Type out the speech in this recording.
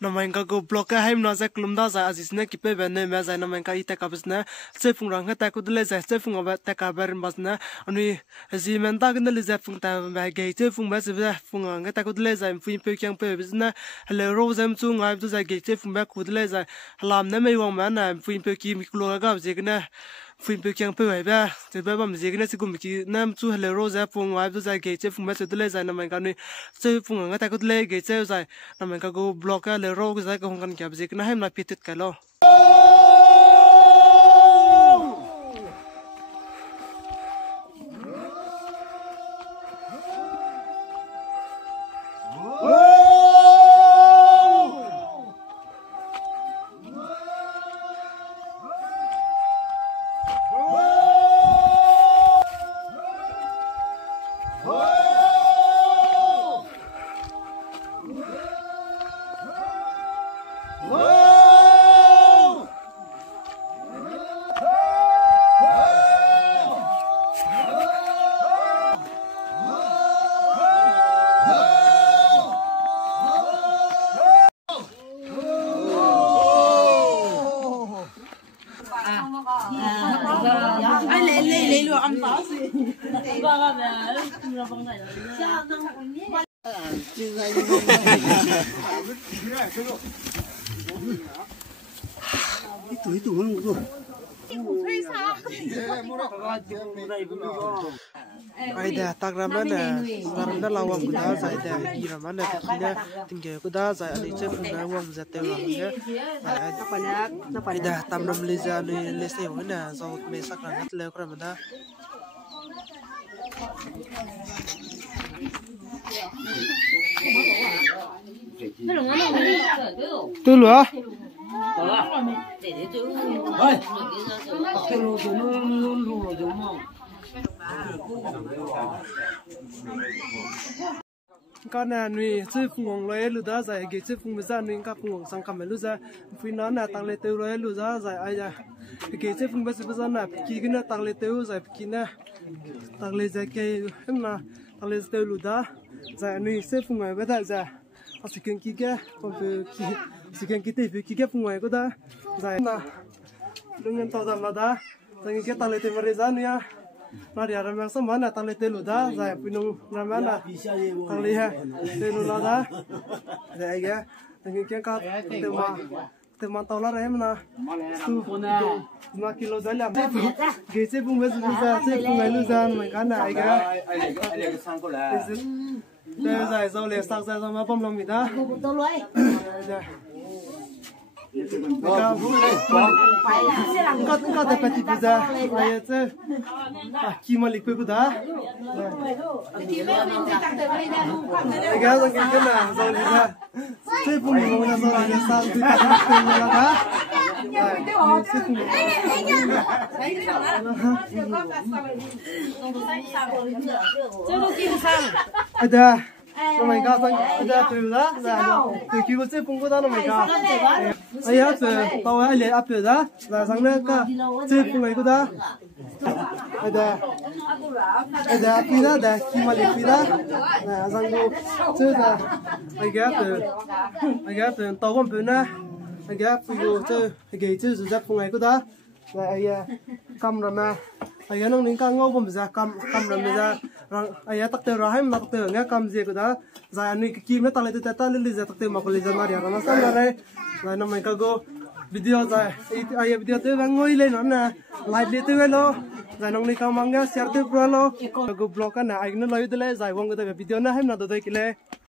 namain ka go block ka haim na za klumda za azisna kipe benne me za namain ka ita ka bisna se phung rang ta ku dle za se phung ba ta ka ber basna ani zi men ta gnal za phung ta ba ge se phung ba se phung ang ta ku dle za phung pe kyang pe bisna le ro zam chu ngai tu za ge se phung ba ku dle za lam na me wang ma na phung pe ki mi klo ga ze gna phim pe kyang pe wai ba te ba bam je gna se kum ki nam chu hele ro za phung wai tu za ge che phung ba se dle za na man ka ni se phung nga ta ko dle ge che za na man ka go block ka le ro za ka hong kan kya je gna hem na pitit ka lo anh lấy luôn ăn táo gì tuổi tuổi rồi ai da tak raman na ngaram da lawam kuda zai da i raman na kina tingge kuda zai ali che na wam za te wa ya ai da tam ram le za le se wa na zo me sak na le kra ma da tu lo con là nuôi chơi phùng lấy lúa đó giải cái chơi phùng ra nuôi các phùng sang cầm lúa ra phi nó là tăng lên tiêu lấy lúa ra giải ai ra cái chơi phùng bây giờ là khi cái nó tăng lên tiêu giải khi nó tăng lên giải cái em là tăng lên tiêu lúa đó giải nuôi chơi phùng này bây giờ giải họ sẽ kiêng kia còn từ khi sẽ kiêng cái kia phùng này có đó giải là đừng nên tao làm là đó giải cái tăng lên tiêu mà ra nuôi nó đi ra mang sắm là tăng lên tên lúa đó giải pinung làm là tăng lên ha tên lúa đó giải cái cái từ mà tàu là em là tu mà kilo đó làm cái chế bung bây giờ chế bung này lúa ra mình cá này cái đây giải dầu lẻ sạc ra mà bom lòng mình đó có thể phải tiếp ra vậy chứ khi mà lịch quyết đó cái là rồi là chơi phụ nữ là rồi là sao thì ta là đó ada nó mày cao sang ada từ đó là từ khi chơi phụ nữ đó nó mày cao ai hết rồi tao ai lấy áp từ đó là sang nữa cả chơi phụ nữ đó ada phi đó để khi mà lấy phi đó là sang đâu chơi là ai ghép từ tao không biết nữa ai ghép phi vô chơi cái chơi rồi phụ nữ đó là ai cầm rồi mà ai nó nên càng ngâu bom ra cầm rồi mà ra ai tắc tiêu rồi mà tắc tiêu nghe cầm gì đó ra anh cái kim nó tăng lên từ ta lên ra tắc tiêu mà còn lên ra mà nó xong rồi này nó mình go video ra ai video tới đang ngồi lên nó nè like đi tới nó ra nó nên càng mang share tới pro lo go blog cái này anh nó lấy tới lại giải vòng cái video này hay là tới cái